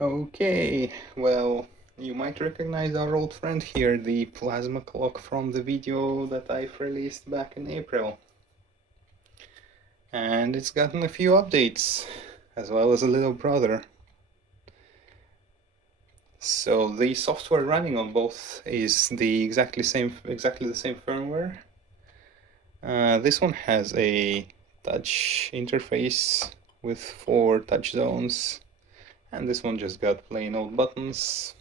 Okay, well, you might recognize our old friend here, the plasma clock from the video that I've released back in April. And it's gotten a few updates, as well as a little brother. So the software running on both is the exactly the same firmware. This one has a touch interface with 4 touch zones, and this one just got plain old buttons.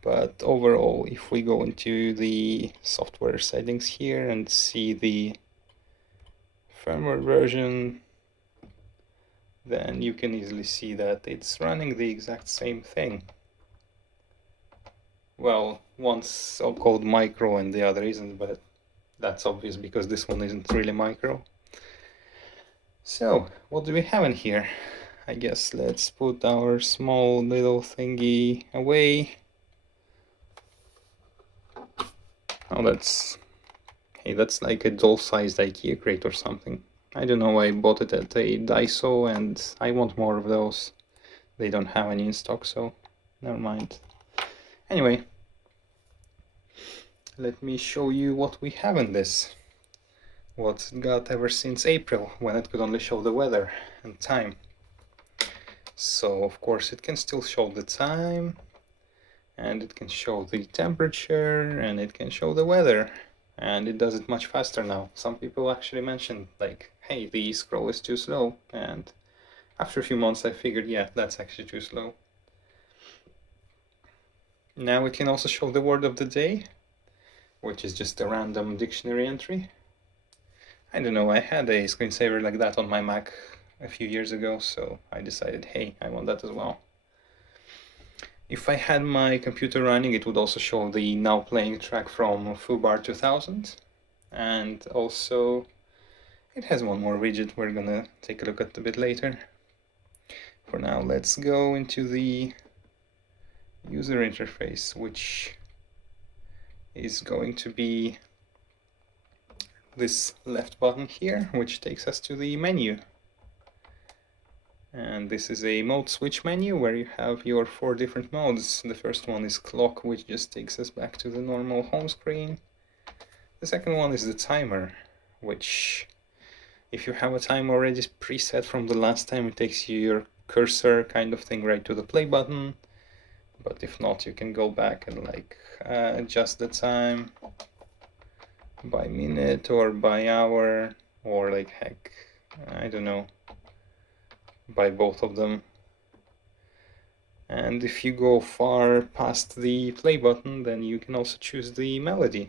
But overall, if we go into the software settings here and see the firmware version, then you can easily see that it's running the exact same thing. Well, one's so-called micro and the other isn't, but that's obvious because this one isn't really micro. So, what do we have in here? I guess let's put our small little thingy away. Oh, that's like a doll-sized IKEA crate or something. I don't know, I bought it at a Daiso and I want more of those. They don't have any in stock, so never mind. Anyway, let me show you what we have in this. What's got ever since April, when it could only show the weather and time. So, of course, it can still show the time, and it can show the temperature, and it can show the weather. And it does it much faster now. Some people actually mentioned, like, hey, the scroll is too slow, and after a few months I figured, yeah, that's actually too slow. Now it can also show the word of the day, which is just a random dictionary entry. I don't know, I had a screensaver like that on my Mac a few years ago, so I decided, hey, I want that as well. If I had my computer running, it would also show the now playing track from Fubar 2000. And also, it has one more widget we're gonna take a look at a bit later. For now, let's go into the user interface, which is going to be this left button here, which takes us to the menu. And this is a mode switch menu where you have your 4 different modes. The first one is clock, which just takes us back to the normal home screen. The second one is the timer, which, if you have a time already preset from the last time, it takes you your cursor kind of thing right to the play button. But if not, you can go back and like adjust the time by minute or by hour, or like heck, I don't know, by both of them. And if you go far past the play button, then you can also choose the melody.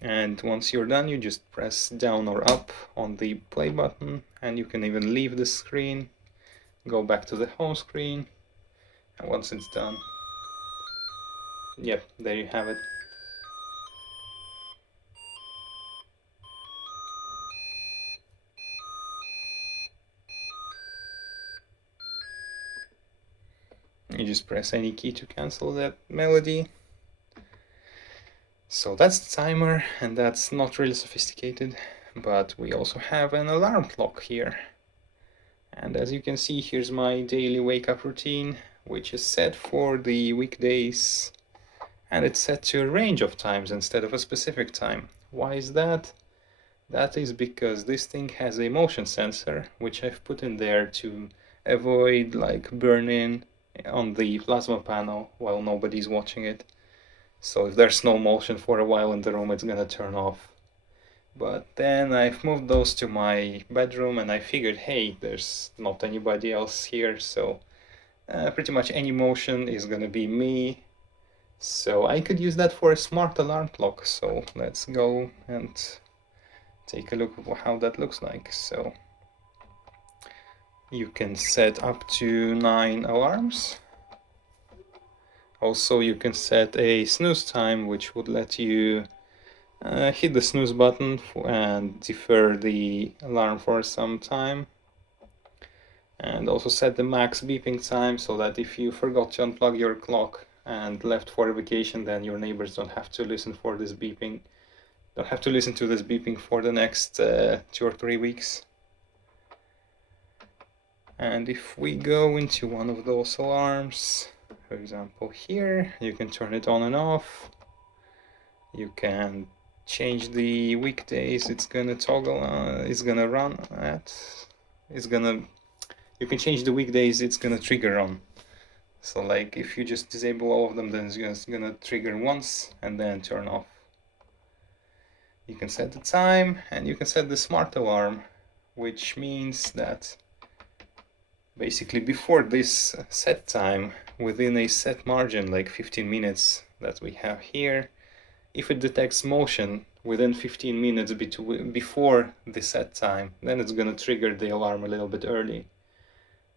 And once you're done, you just press down or up on the play button, and you can even leave the screen, go back to the home screen, and once it's done, yep, there you have it. You just press any key to cancel that melody. So that's the timer, and that's not really sophisticated, but we also have an alarm clock here. And as you can see, here's my daily wake-up routine, which is set for the weekdays, and it's set to a range of times instead of a specific time. Why is that? That is because this thing has a motion sensor, which I've put in there to avoid like burn-in on the plasma panel while nobody's watching it. So if there's no motion for a while in the room, it's gonna turn off. But then I've moved those to my bedroom and I figured, hey, there's not anybody else here, so pretty much any motion is gonna be me. So I could use that for a smart alarm clock. So let's go and take a look at how that looks like. So you can set up to 9 alarms. Also, you can set a snooze time, which would let you hit the snooze button and defer the alarm for some time. And also set the max beeping time so that if you forgot to unplug your clock and left for a vacation, then your neighbors don't have to listen for this beeping. Don't have to listen to this beeping for the next 2 or 3 weeks. And if we go into one of those alarms, for example here, you can turn it on and off. You can change the weekdays it's gonna toggle it's gonna run at. You can change the weekdays it's gonna trigger on. So like if you just disable all of them, then it's just gonna trigger once and then turn off. You can set the time, and you can set the smart alarm, which means that basically before this set time, within a set margin like 15 minutes that we have here, if it detects motion within 15 minutes before the set time, then it's gonna trigger the alarm a little bit early.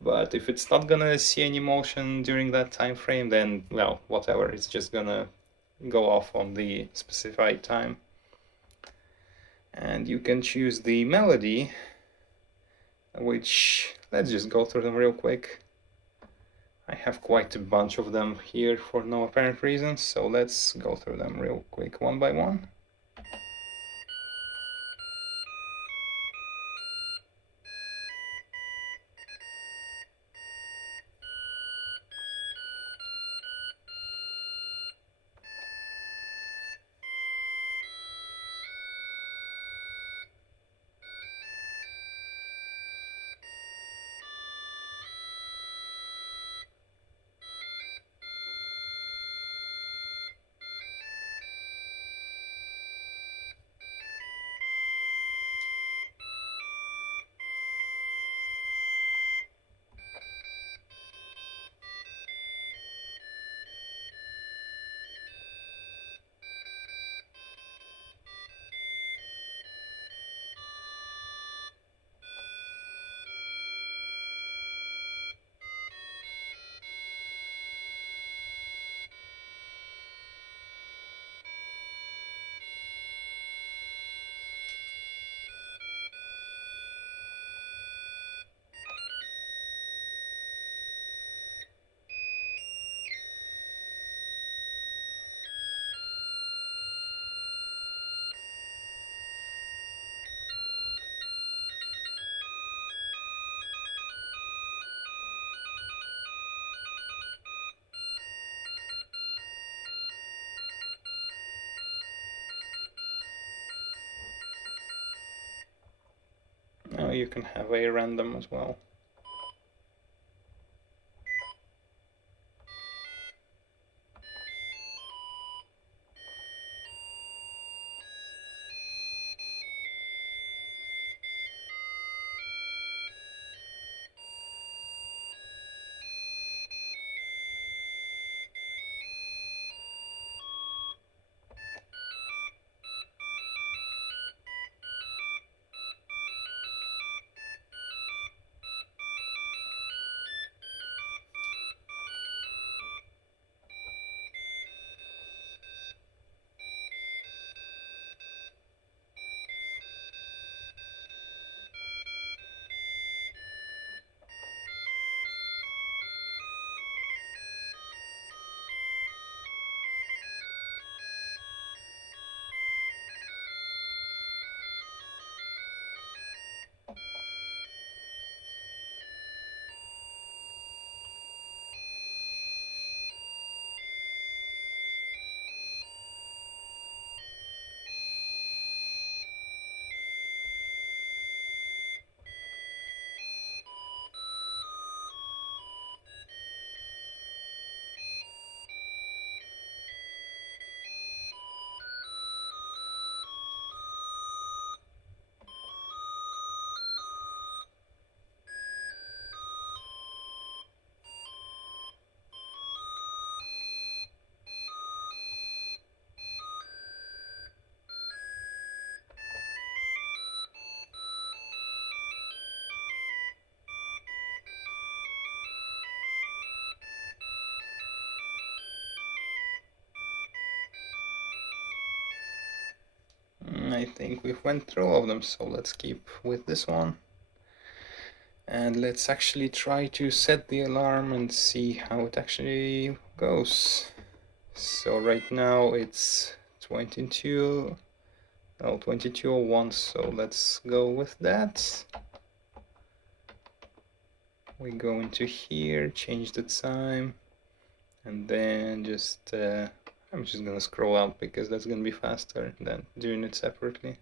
But if it's not gonna see any motion during that time frame, then, well, whatever, it's just gonna go off on the specified time. And you can choose the melody, which, let's just go through them real quick. I have quite a bunch of them here for no apparent reason, so let's go through them real quick one by one. Now you can have a random as well. I think we've went through all of them, so let's keep with this one. And let's actually try to set the alarm and see how it actually goes. So right now it's 22:01, so let's go with that. we go into here, change the time, and then just I'm just gonna scroll out because that's gonna be faster than doing it separately.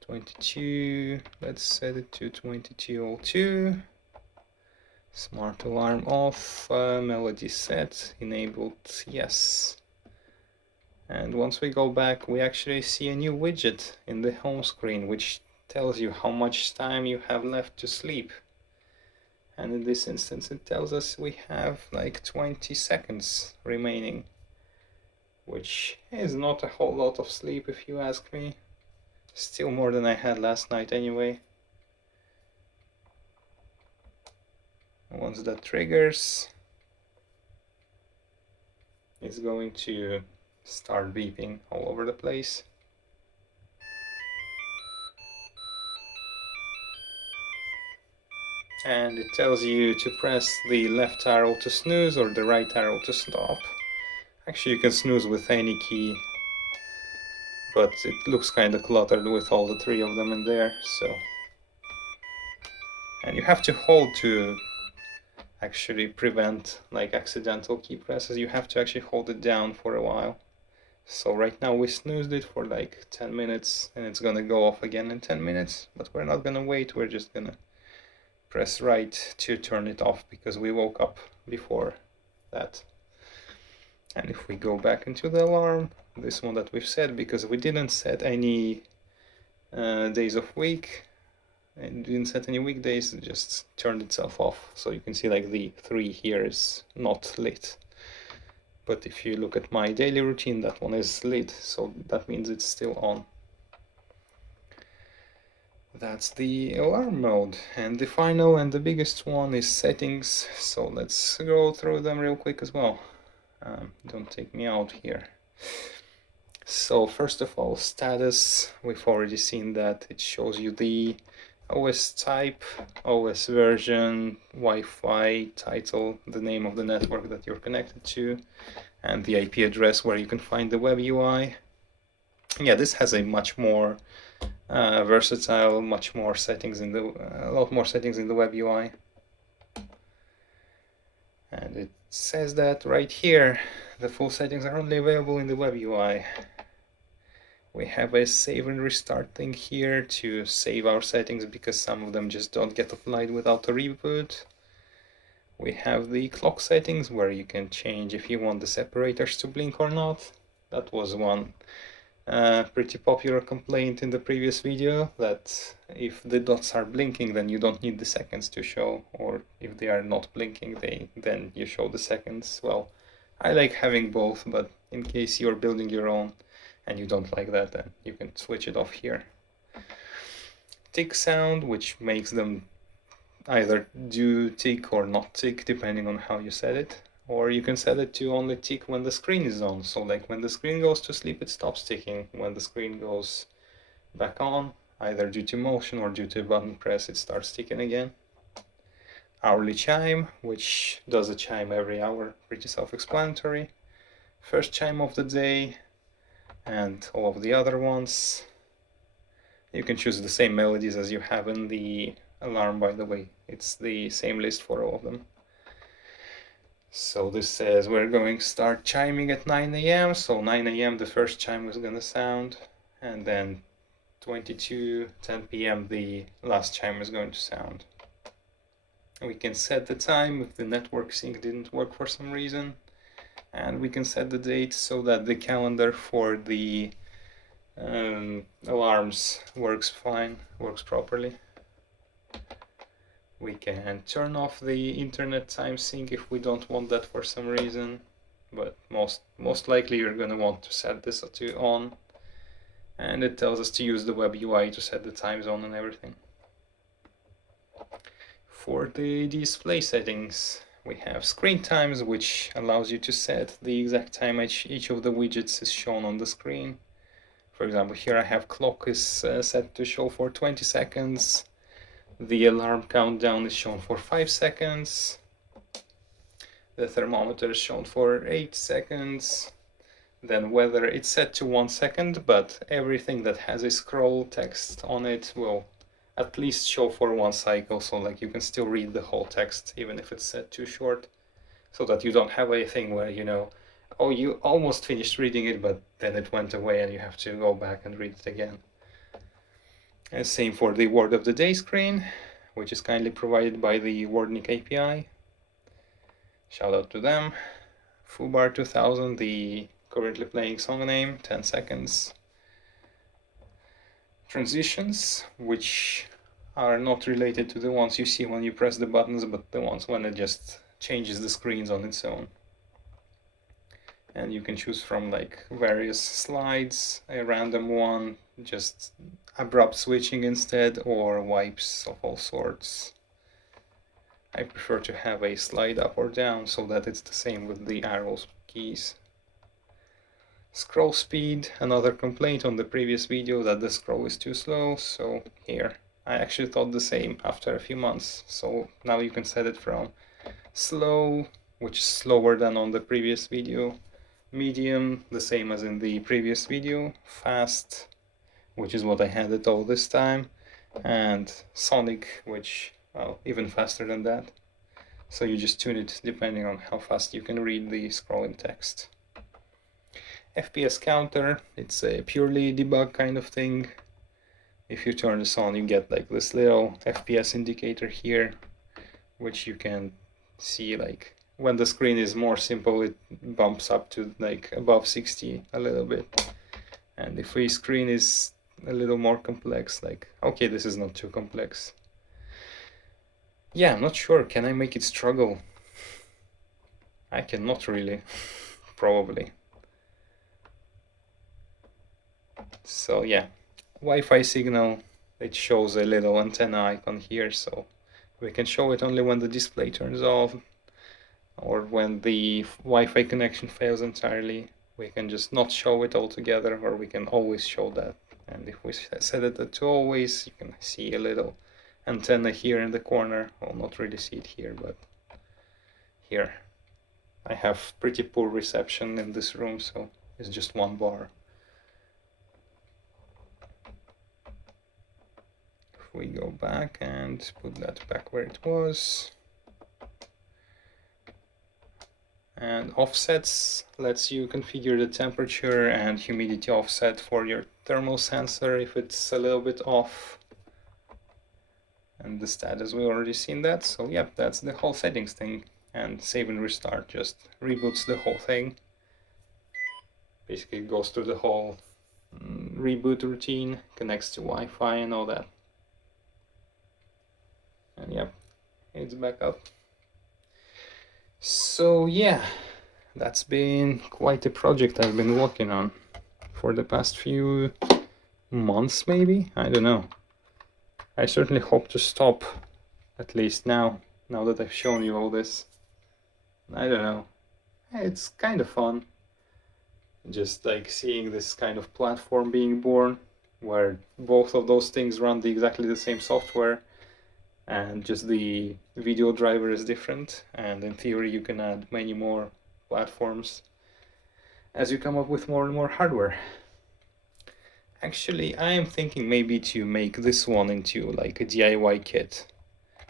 22, let's set it to 2202. Smart alarm off, melody set, enabled, yes. And once we go back, we actually see a new widget in the home screen, which tells you how much time you have left to sleep. And in this instance, it tells us we have like 20 seconds remaining, which is not a whole lot of sleep if you ask me. Still more than I had last night anyway. Once that triggers, it's going to start beeping all over the place. And it tells you to press the left arrow to snooze or the right arrow to stop. Actually, you can snooze with any key, but it looks kind of cluttered with all the three of them in there, so. And you have to hold to actually prevent like accidental key presses. You have to actually hold it down for a while. So right now we snoozed it for like 10 minutes and it's gonna go off again in 10 minutes, but we're not gonna wait, we're just gonna press right to turn it off because we woke up before that. And if we go back into the alarm, this one that we've set, because we didn't set any days of week, and didn't set any weekdays, it just turned itself off. So you can see like the 3 here is not lit. But if you look at my daily routine, that one is lit, so that means it's still on. That's the alarm mode. And the final and the biggest one is settings. So let's go through them real quick as well. Don't take me out here. So first of all, status, we've already seen that it shows you the OS type, OS version, Wi-Fi, title, the name of the network that you're connected to, and the IP address where you can find the web UI. Yeah, this has a much more versatile, much more settings in the, a lot more settings in the web UI. And it says that right here, the full settings are only available in the web UI. We have a save and restart thing here to save our settings because some of them just don't get applied without a reboot. We have the clock settings where you can change if you want the separators to blink or not. That was one pretty popular complaint in the previous video, that if the dots are blinking then you don't need the seconds to show, or if they are not blinking then you show the seconds. Well, I like having both, but in case you're building your own and you don't like that, then you can switch it off here. Tick sound, which makes them either do tick or not tick depending on how you set it, or you can set it to only tick when the screen is on. So like when the screen goes to sleep, it stops ticking. When the screen goes back on, either due to motion or due to a button press, it starts ticking again. Hourly chime, which does a chime every hour, pretty self-explanatory. First chime of the day, and all of the other ones. You can choose the same melodies as you have in the alarm, by the way. It's the same list for all of them. So this says we're going to start chiming at 9 AM. So 9 AM the first chime is going to sound, and then 10 PM the last chime is going to sound. We can set the time if the network sync didn't work for some reason. And we can set the date so that the calendar for the alarms works fine, works properly. We can turn off the internet time sync if we don't want that for some reason, but most likely you're going to want to set this to on. And it tells us to use the web UI to set the time zone and everything. For the display settings, we have screen times, which allows you to set the exact time each of the widgets is shown on the screen. For example, here I have clock is set to show for 20 seconds. The alarm countdown is shown for 5 seconds. The thermometer is shown for 8 seconds. Then weather, it's set to 1 second, but everything that has a scroll text on it will at least show for one cycle, so like you can still read the whole text even if it's set too short, so that you don't have a thing where, you know, oh, you almost finished reading it but then it went away and you have to go back and read it again. And same for the word of the day screen, which is kindly provided by the Wordnik API. Shout out to them. Fubar 2000, the currently playing song name, 10 seconds. Transitions, which are not related to the ones you see when you press the buttons, but the ones when it just changes the screens on its own. And you can choose from like various slides, a random one, just abrupt switching instead, or wipes of all sorts. I prefer to have a slide up or down so that it's the same with the arrows keys. Scroll speed, another complaint on the previous video that the scroll is too slow, so here I actually thought the same after a few months. So now you can set it from slow, which is slower than on the previous video, medium, the same as in the previous video, fast, which is what I had it all this time, and sonic, which, well, even faster than that. So you just tune it depending on how fast you can read the scrolling text. FPS counter, it's a purely debug kind of thing. If you turn this on, you get like this little FPS indicator here, which you can see like when the screen is more simple, it bumps up to like above 60 a little bit. And if the screen is a little more complex, like, okay, this is not too complex. Yeah, I'm not sure, can I make it struggle? I cannot really, probably. So yeah, Wi-Fi signal, it shows a little antenna icon here, so we can show it only when the display turns off or when the Wi-Fi connection fails entirely. We can just not show it altogether, or we can always show that. And if we set it to always, you can see a little antenna here in the corner. Well, not really see it here, but here. I have pretty poor reception in this room, so it's just one bar. We go back and put that back where it was. And offsets lets you configure the temperature and humidity offset for your thermal sensor if it's a little bit off. And the status, we already seen that. So yep, that's the whole settings thing. And save and restart just reboots the whole thing. Basically it goes through the whole reboot routine, connects to Wi-Fi and all that. And yep, it's back up. So yeah, that's been quite a project I've been working on for the past few months, maybe? I don't know. I certainly hope to stop, at least now that I've shown you all this. I don't know. It's kind of fun. Just like seeing this kind of platform being born, where both of those things run exactly the same software, and just the video driver is different, and in theory you can add many more platforms as you come up with more and more hardware. Actually, I am thinking maybe to make this one into like a DIY kit.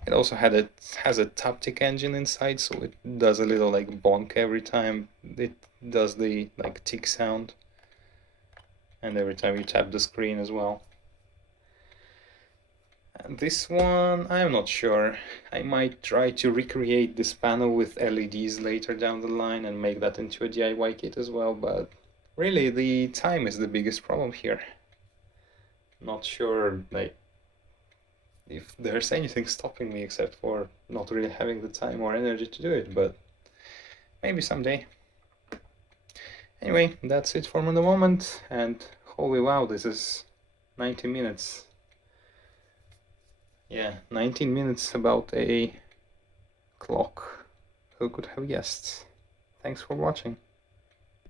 It also has a Taptic engine inside, so it does a little like bonk every time it does the like tick sound, and every time you tap the screen as well. This one, I'm not sure. I might try to recreate this panel with LEDs later down the line and make that into a DIY kit as well, but really the time is the biggest problem here. Not sure like if there's anything stopping me except for not really having the time or energy to do it, but maybe someday. Anyway, that's it for the moment, and holy wow, this is 90 minutes. Yeah, 19 minutes about a clock. Who could have guessed? Thanks for watching.